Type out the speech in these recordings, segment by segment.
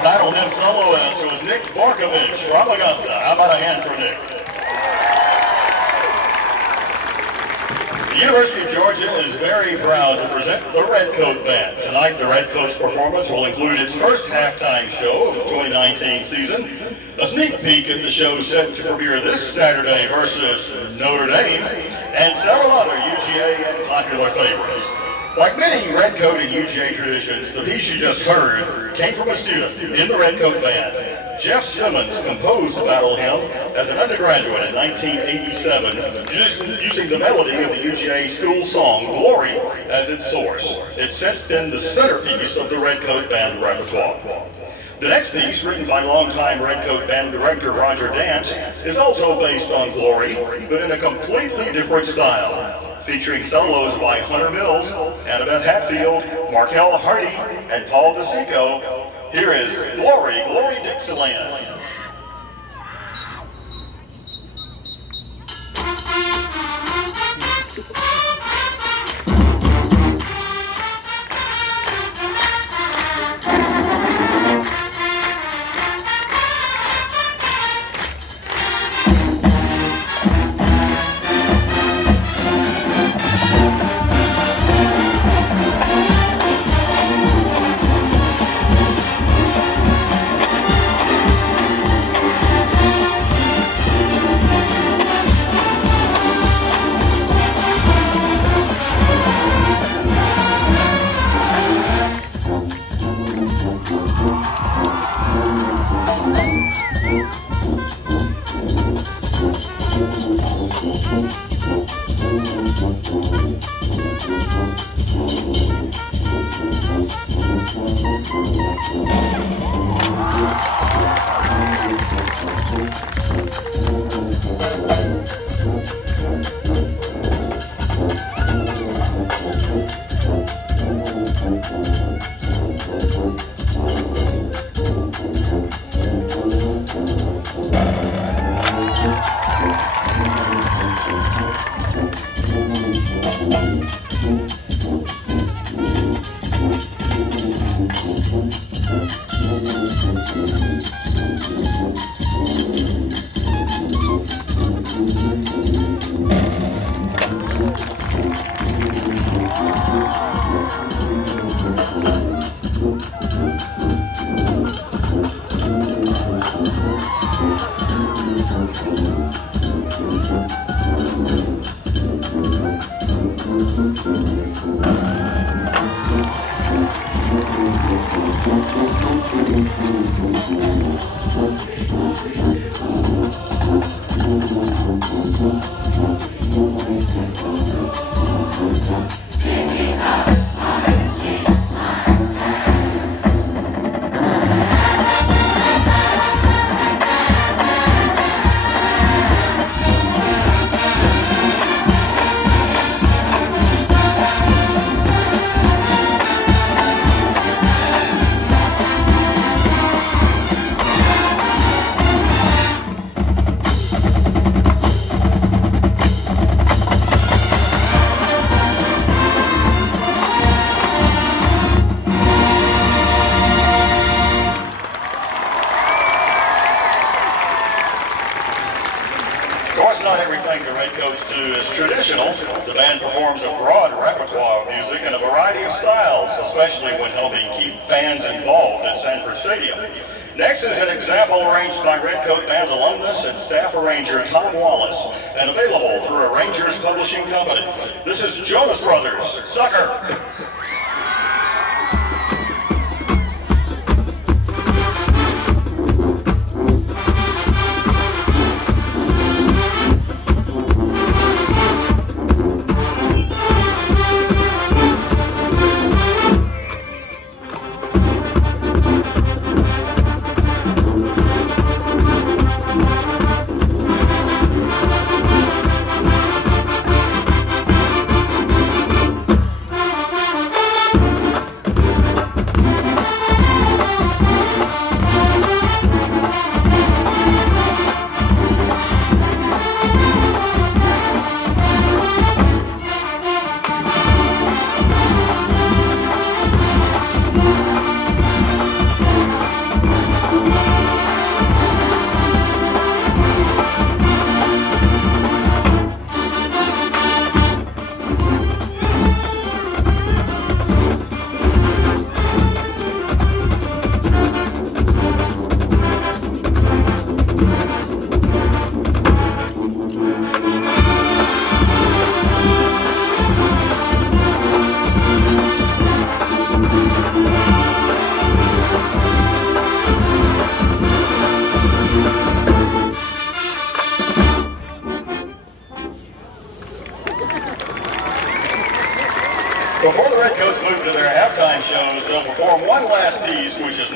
Our battle hymn soloist was Nick Barkovich from Augusta. How about a hand for Nick? The University of Georgia is very proud to present the Redcoat Band. Tonight, the Redcoat's performance will include its first halftime show of the 2019 season, a sneak peek at the show set to premiere this Saturday versus Notre Dame, and several other UGA and popular favorites. Like many Redcoat and UGA traditions, the piece you just heard came from a student in the Redcoat Band. Jeff Simmons composed the battle hymn as an undergraduate in 1987, using the melody of the UGA school song, Glory, as its source. It's since been the centerpiece of the Redcoat Band repertoire. The next piece, written by longtime Redcoat Band director Roger Dance, is also based on Glory, but in a completely different style, featuring solos by Hunter Mills, Annabeth Hatfield, Markel Hardy, and Paul DeSico. Here is Glory, Glory Dixieland.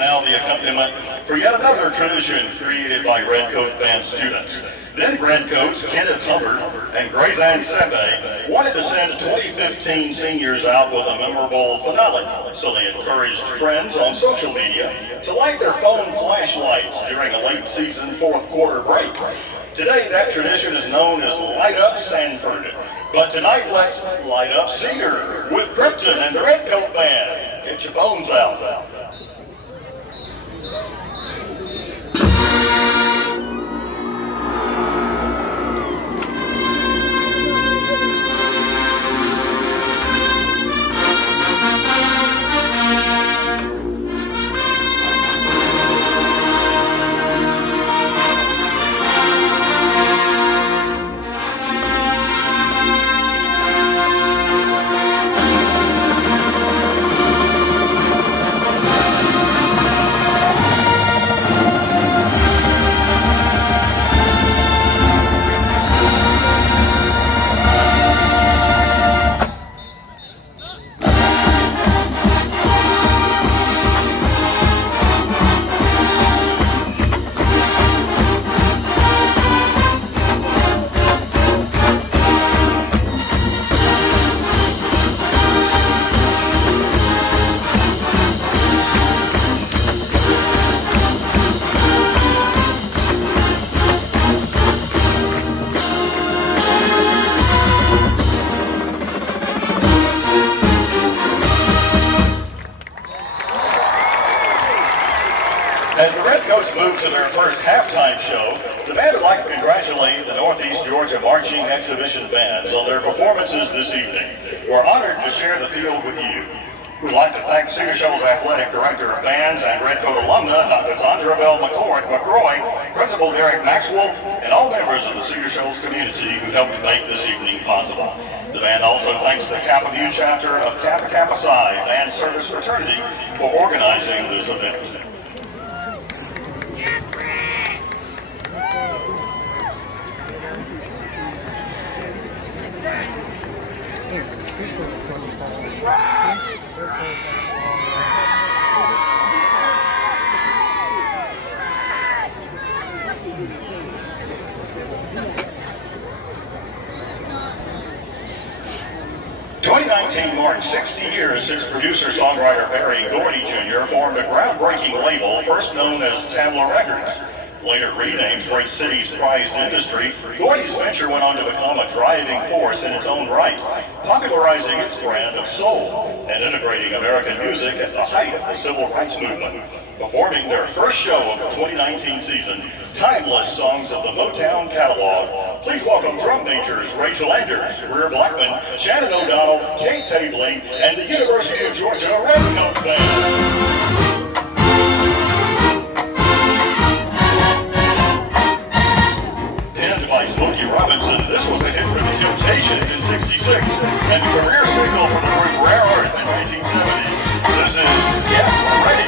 now the accompaniment for yet another tradition created by Redcoat band students. Then Redcoat's Kenneth Hubbard and Grayson Sebe wanted to send 2015 seniors out with a memorable finale, so they encouraged friends on social media to light their phone flashlights during a late season fourth quarter break. Today, that tradition is known as Light Up Sanford. But tonight, let's light up Cedar with Krypton and the Redcoat Band. Get your phones out. As the Redcoats move to their first halftime show, the band would like to congratulate the Northeast Georgia Marching Exhibition Bands on their performances this evening. We're honored to share the field with you. We'd like to thank Cedar Show's Athletic Director of Bands and Redcoat alumna, Dr. Sandra Bell McCroy, Principal Derek Maxwell, and all members of the Cedar Show's community who helped make this evening possible. The band also thanks the Kappa Mu chapter of Kappa Kappa Psi Band Service Fraternity for organizing this event. '19 marked 60 years since producer-songwriter Barry Gordy Jr. formed a groundbreaking label first known as Tabla Records. Later renamed Great City's prized industry, Gordy's venture went on to become a driving force in its own right, popularizing its brand of soul and integrating American music at the height of the civil rights movement. Performing their first show of the 2019 season, timeless songs of the Motown catalog, please welcome drum majors Rachel Anders, Greer Blackman, Shannon O'Donnell, Kate Tabley, and the University of Georgia Redcoat Band. Robinson, this was a hit for the Temptations in '66 and a career single for the group Rare Earth in 1970. This is Get Ready.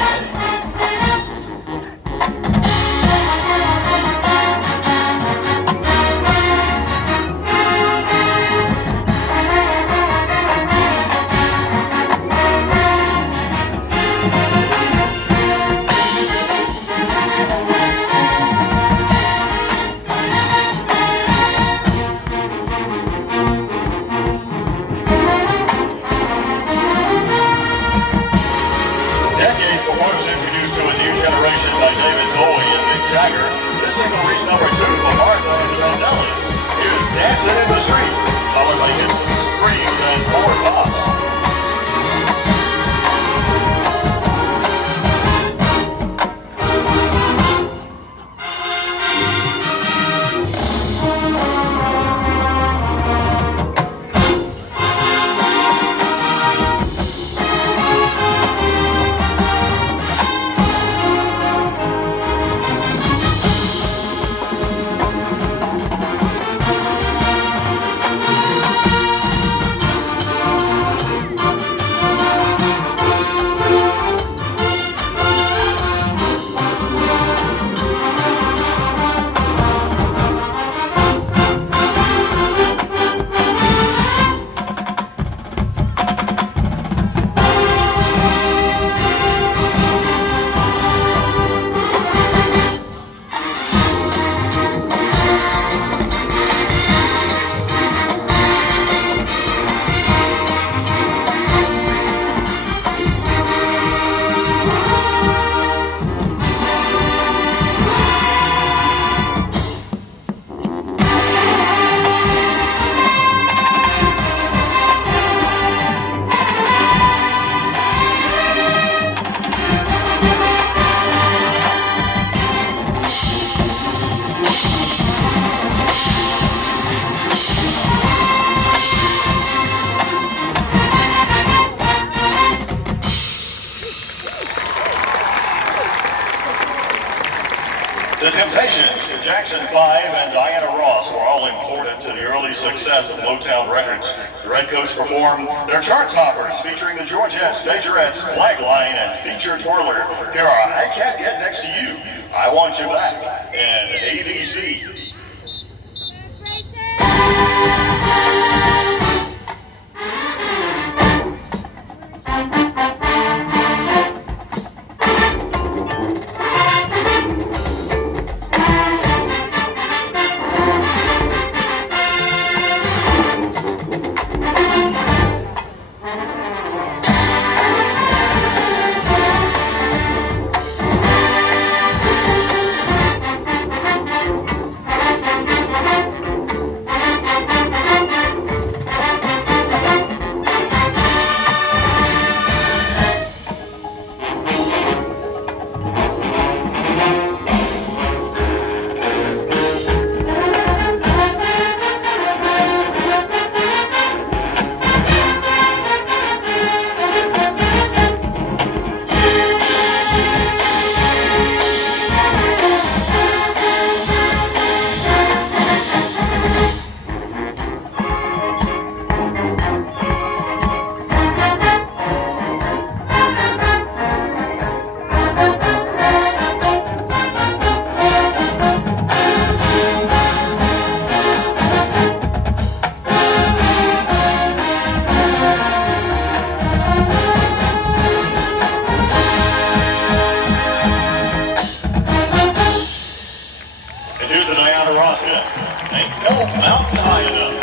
The Temptations, Jackson 5, and Diana Ross were all important to the early success of Motown Records. The Redcoats performed their chart toppers featuring the Georgettes, Majorettes, Flagline, and Featured Twirler. Here are I Can't Get Next to You, I Want You Back, and ABC. Ain't no mountain high enough.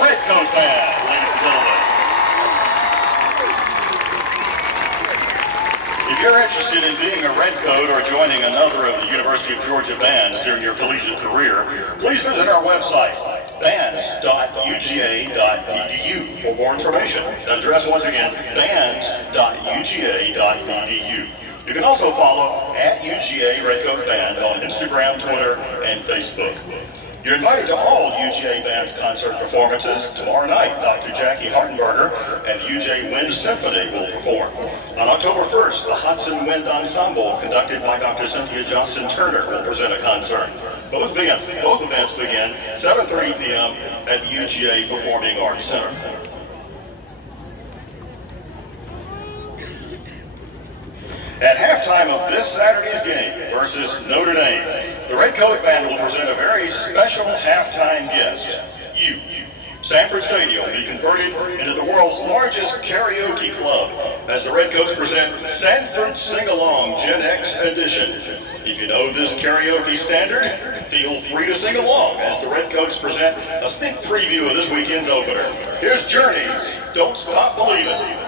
Redcoat band, ladies and gentlemen. If you're interested in being a Redcoat or joining another of the University of Georgia bands during your collegiate career, please visit our website, bands.uga.edu, for more information. The address once again, bands.uga.edu. You can also follow @UGA Redcoat Band on Instagram, Twitter, and Facebook. You're invited to all UGA Band's concert performances. Tomorrow night, Dr. Jackie Hartenberger and the UGA Wind Symphony will perform. On October 1st, the Hudson Wind Ensemble, conducted by Dr. Cynthia Johnston-Turner, will present a concert. Both events begin 7:30 p.m. at the UGA Performing Arts Center. At halftime of this Saturday's game versus Notre Dame, the Redcoat Band will present a very special halftime guest, you. Sanford Stadium will be converted into the world's largest karaoke club as the Redcoats present Sanford Sing-Along Gen X Edition. If you know this karaoke standard, feel free to sing along as the Redcoats present a sneak preview of this weekend's opener. Here's Journey's Don't Stop Believin'.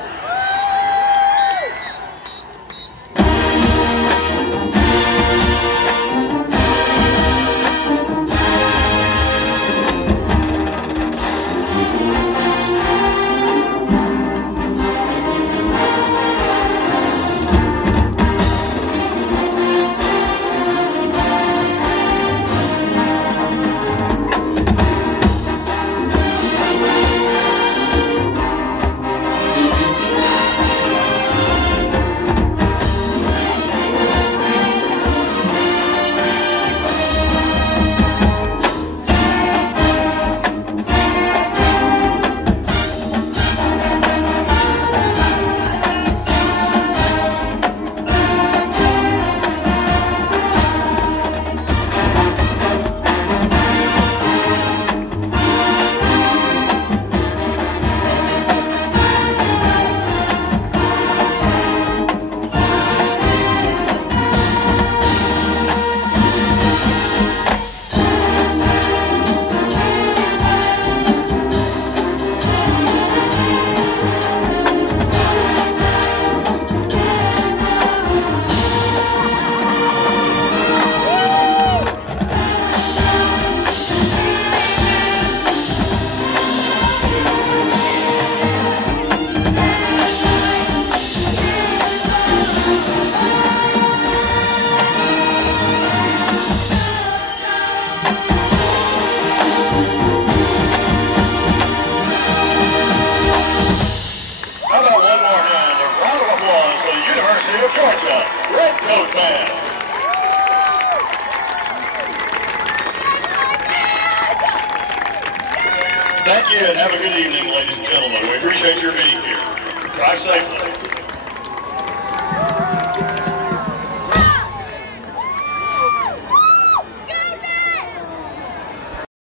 University of Georgia, Redcoat Band. Thank you and have a good evening, ladies and gentlemen. We appreciate your being here. Drive safely.